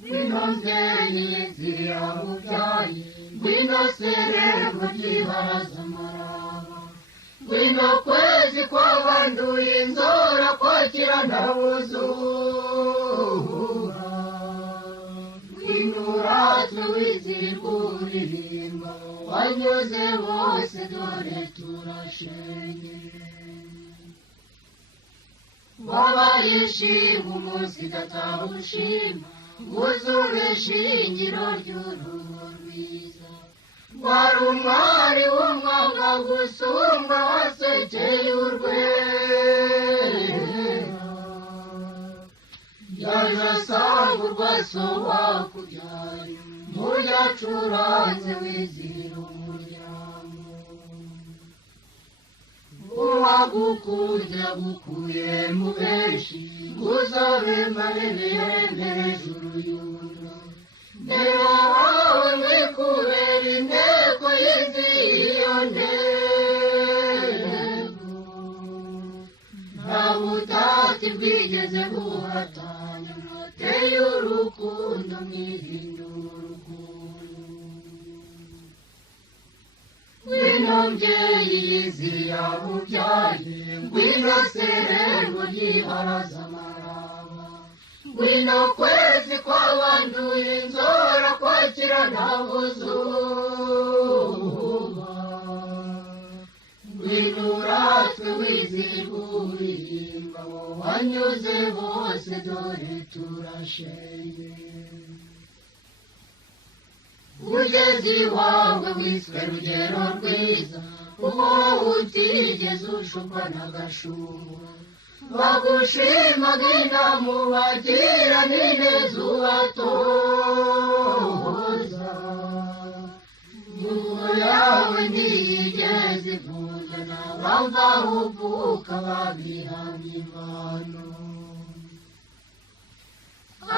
ngwino mbyeyi nzira mubyayi ngwino serero ry'ibaraza amaraba ngwino kwezi kwabanduye inzora kwakira ntabuzura ngwino uratwe wizirwa uririmba wanyuze bose dore turashenge wabaye ishima umunsi gataha ushima wuzuye ishingiro ry'urugo rwiza wari umwari w'umwanga gusumba wasekeye urwera yaje asanga urwaso wakubyaye muyacuranze wizihira umuryango uwagukunda gukuye mu benshi uzabe marebe yeremeje uruyundo mbere wawe mwikubera inteko y'iziyo ntego nta butati bwigeze buhatanya mwateye urukundo mwihindura urukundo ngwino mbyeyi yiziya mubyaye ngwino serero ry'ibaraza amaraba ngwino kwezi kwabanduye inzora kwakira ntabuzuba ngwino uratwe wizirwa uririmba wanyuze bose dore turashenge ugeze iwawe wiswe rugero rwiza uwo utigeze ushukwa n'agashumba bagushimaga inama ubagira n'ineza ubatoza nyuma yawe ntiyigeze ivunja n'abava uvuka babihamya impano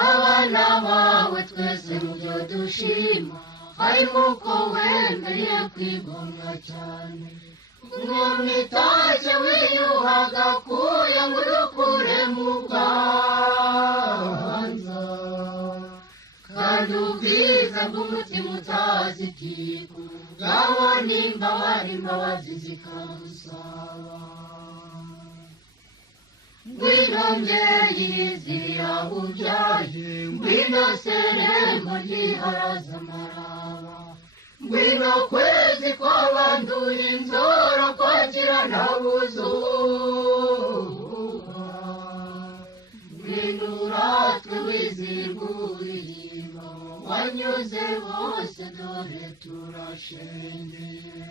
abana bawe twese mu byo dushima harimo uko wemeye kwigomwa cyane mwitashye wiyuhaga kuya ngo udukure mu bwanza kandi ubwiza bw'umutima utazi ikiku bwabona imbabazi zikagusaba ngwino mbyeyi yiziya ubyaye ngwino serembo ry'ibaraza amaraba ngwino kwezi kwabanduye inzora kwakira ntabuzuba ngwino uratwe wizirwa uririmba wanyuze bose dore turashengeye